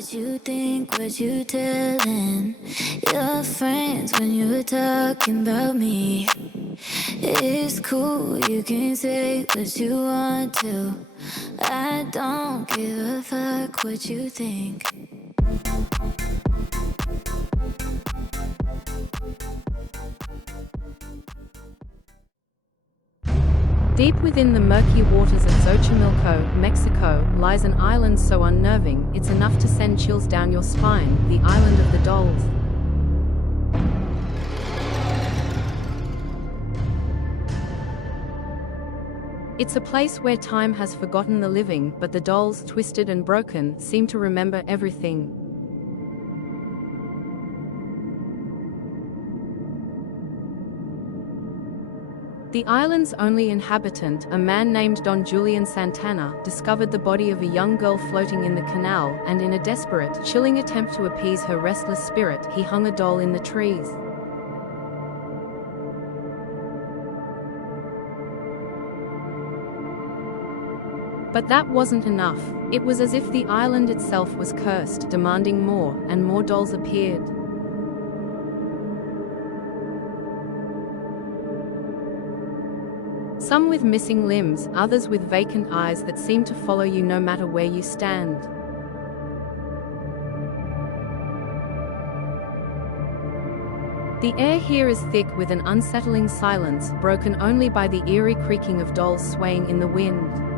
what you think, what you telling your friends when you were talking about me. It's cool, you can say what you want to. I don't give a fuck what you think. Deep within the murky waters of Xochimilco, Mexico, lies an island so unnerving, it's enough to send chills down your spine, the island of the dolls. It's a place where time has forgotten the living, but the dolls, twisted and broken, seem to remember everything. The island's only inhabitant, a man named Don Julian Santana, discovered the body of a young girl floating in the canal, and in a desperate, chilling attempt to appease her restless spirit, he hung a doll in the trees. But that wasn't enough. It was as if the island itself was cursed, demanding more, and more dolls appeared. Some with missing limbs, others with vacant eyes that seem to follow you no matter where you stand. The air here is thick with an unsettling silence, broken only by the eerie creaking of dolls swaying in the wind.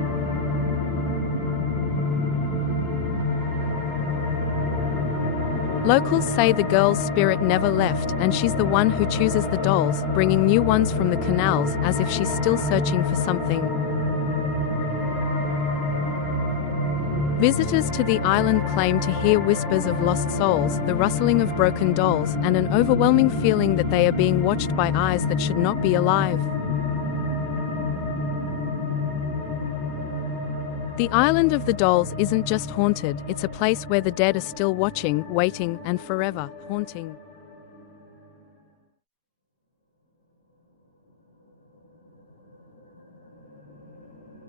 Locals say the girl's spirit never left, and she's the one who chooses the dolls, bringing new ones from the canals, as if she's still searching for something. Visitors to the island claim to hear whispers of lost souls, the rustling of broken dolls, and an overwhelming feeling that they are being watched by eyes that should not be alive. The island of the dolls isn't just haunted, it's a place where the dead are still watching, waiting, and forever haunting.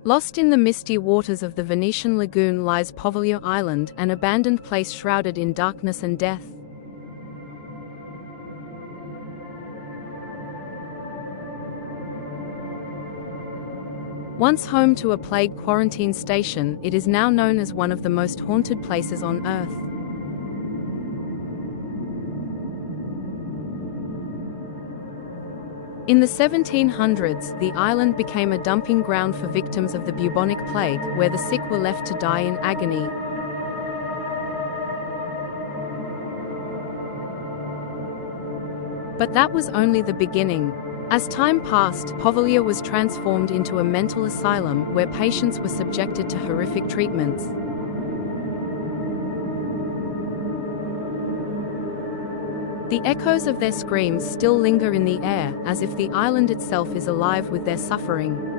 Lost in the misty waters of the Venetian lagoon lies Povolio Island, an abandoned place shrouded in darkness and death. Once home to a plague quarantine station, it is now known as one of the most haunted places on Earth. In the 1700s, the island became a dumping ground for victims of the bubonic plague, where the sick were left to die in agony. But that was only the beginning. As time passed, Povolio was transformed into a mental asylum where patients were subjected to horrific treatments. The echoes of their screams still linger in the air, as if the island itself is alive with their suffering.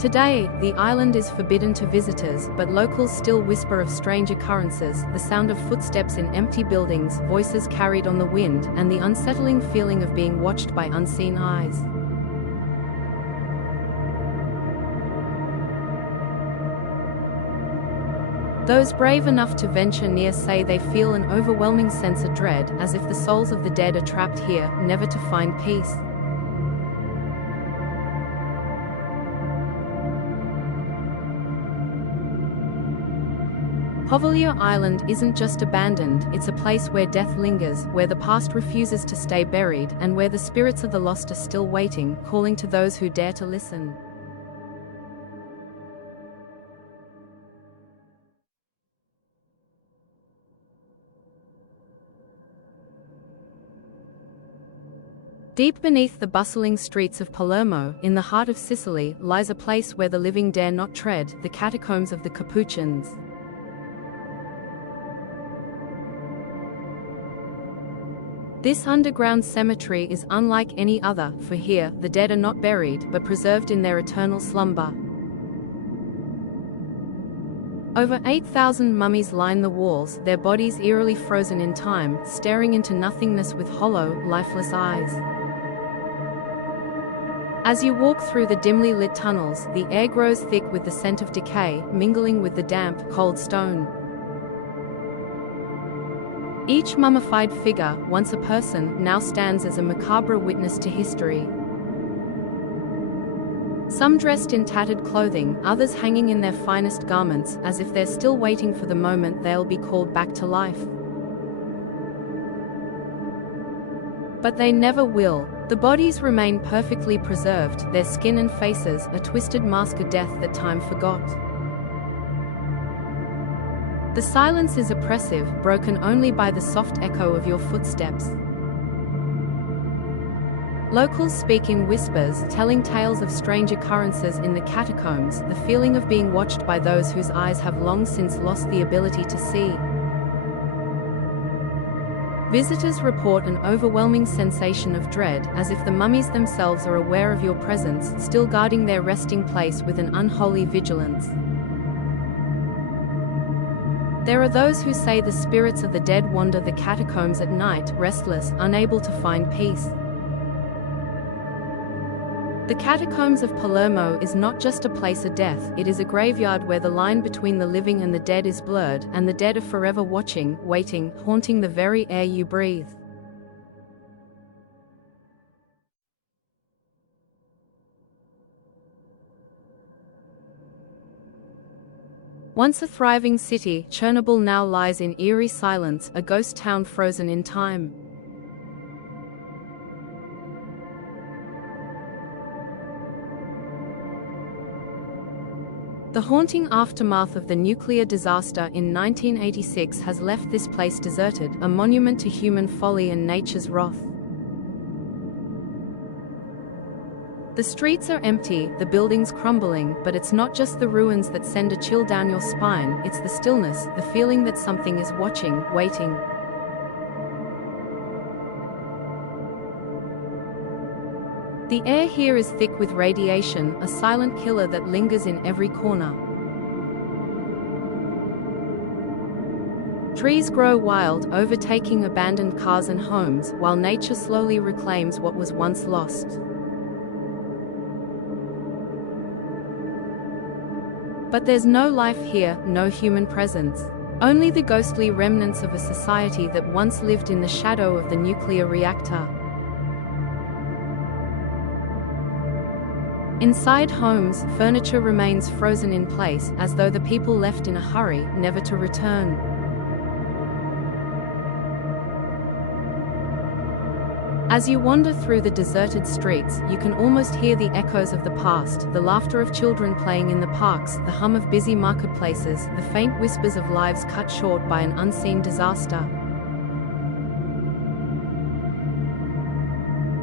Today, the island is forbidden to visitors, but locals still whisper of strange occurrences, the sound of footsteps in empty buildings, voices carried on the wind, and the unsettling feeling of being watched by unseen eyes. Those brave enough to venture near say they feel an overwhelming sense of dread, as if the souls of the dead are trapped here, never to find peace. Povolio Island isn't just abandoned, it's a place where death lingers, where the past refuses to stay buried, and where the spirits of the lost are still waiting, calling to those who dare to listen. Deep beneath the bustling streets of Palermo, in the heart of Sicily, lies a place where the living dare not tread, the catacombs of the Capuchins. This underground cemetery is unlike any other, for here, the dead are not buried, but preserved in their eternal slumber. Over 8,000 mummies line the walls, their bodies eerily frozen in time, staring into nothingness with hollow, lifeless eyes. As you walk through the dimly lit tunnels, the air grows thick with the scent of decay, mingling with the damp, cold stone. Each mummified figure, once a person, now stands as a macabre witness to history. Some dressed in tattered clothing, others hanging in their finest garments, as if they're still waiting for the moment they'll be called back to life. But they never will. The bodies remain perfectly preserved, their skin and faces, a twisted mask of death that time forgot. The silence is oppressive, broken only by the soft echo of your footsteps. Locals speak in whispers, telling tales of strange occurrences in the catacombs, the feeling of being watched by those whose eyes have long since lost the ability to see. Visitors report an overwhelming sensation of dread, as if the mummies themselves are aware of your presence, still guarding their resting place with an unholy vigilance. There are those who say the spirits of the dead wander the catacombs at night, restless, unable to find peace. The catacombs of Palermo is not just a place of death, it is a graveyard where the line between the living and the dead is blurred, and the dead are forever watching, waiting, haunting the very air you breathe. Once a thriving city, Chernobyl now lies in eerie silence, a ghost town frozen in time. The haunting aftermath of the nuclear disaster in 1986 has left this place deserted, a monument to human folly and nature's wrath. The streets are empty, the buildings crumbling, but it's not just the ruins that send a chill down your spine, it's the stillness, the feeling that something is watching, waiting. The air here is thick with radiation, a silent killer that lingers in every corner. Trees grow wild, overtaking abandoned cars and homes, while nature slowly reclaims what was once lost. But there's no life here, no human presence. Only the ghostly remnants of a society that once lived in the shadow of the nuclear reactor. Inside homes, furniture remains frozen in place, as though the people left in a hurry, never to return. As you wander through the deserted streets, you can almost hear the echoes of the past, the laughter of children playing in the parks, the hum of busy marketplaces, the faint whispers of lives cut short by an unseen disaster.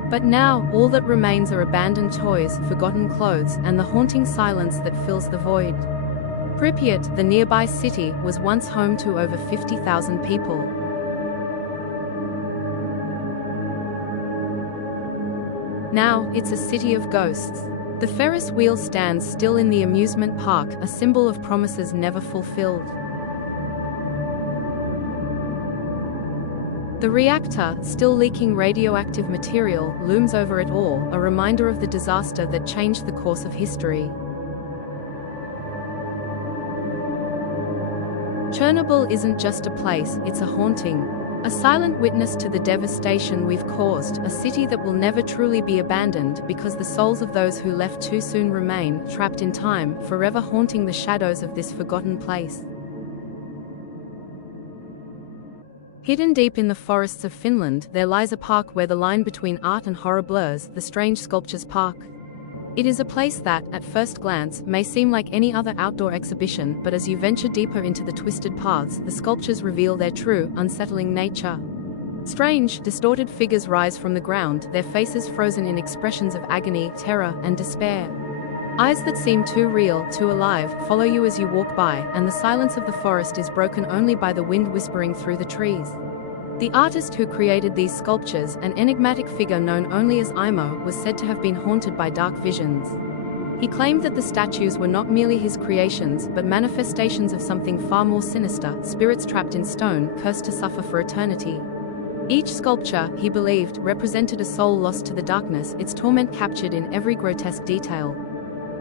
But now, all that remains are abandoned toys, forgotten clothes, and the haunting silence that fills the void. Pripyat, the nearby city, was once home to over 50,000 people. Now, it's a city of ghosts. The Ferris wheel stands still in the amusement park, a symbol of promises never fulfilled. The reactor, still leaking radioactive material, looms over it all, a reminder of the disaster that changed the course of history. Chernobyl isn't just a place, it's a haunting. A silent witness to the devastation we've caused, a city that will never truly be abandoned because the souls of those who left too soon remain, trapped in time, forever haunting the shadows of this forgotten place. Hidden deep in the forests of Finland, there lies a park where the line between art and horror blurs, the Strange Sculptures Park. It is a place that, at first glance, may seem like any other outdoor exhibition, but as you venture deeper into the twisted paths, the sculptures reveal their true, unsettling nature. Strange, distorted figures rise from the ground, their faces frozen in expressions of agony, terror, and despair. Eyes that seem too real, too alive, follow you as you walk by, and the silence of the forest is broken only by the wind whispering through the trees. The artist who created these sculptures, an enigmatic figure known only as Imo, was said to have been haunted by dark visions. He claimed that the statues were not merely his creations, but manifestations of something far more sinister, spirits trapped in stone, cursed to suffer for eternity. Each sculpture, he believed, represented a soul lost to the darkness, its torment captured in every grotesque detail.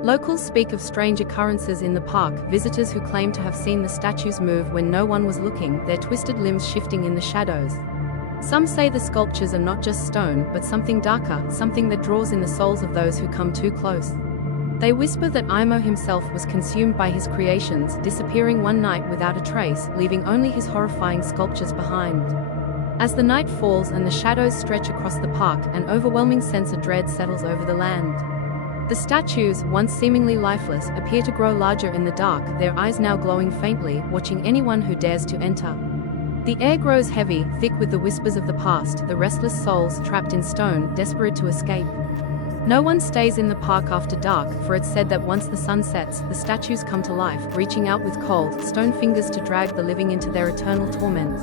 Locals speak of strange occurrences in the park, visitors who claim to have seen the statues move when no one was looking, their twisted limbs shifting in the shadows. Some say the sculptures are not just stone, but something darker, something that draws in the souls of those who come too close. They whisper that Imo himself was consumed by his creations, disappearing one night without a trace, leaving only his horrifying sculptures behind. As the night falls and the shadows stretch across the park, an overwhelming sense of dread settles over the land. The statues, once seemingly lifeless, appear to grow larger in the dark, their eyes now glowing faintly, watching anyone who dares to enter. The air grows heavy, thick with the whispers of the past, the restless souls trapped in stone, desperate to escape. No one stays in the park after dark, for it's said that once the sun sets, the statues come to life, reaching out with cold, stone fingers to drag the living into their eternal torment.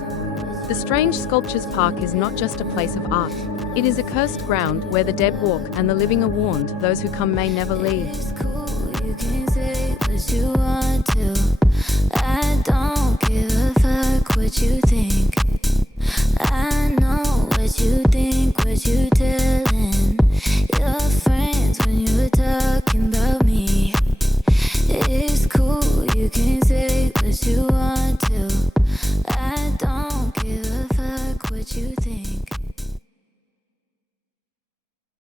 The Strange Sculptures Park is not just a place of art. It is a cursed ground where the dead walk and the living are warned, those who come may never leave. It's cool, you can say what you want to. I don't give a fuck what you think. I know what you think, what you tell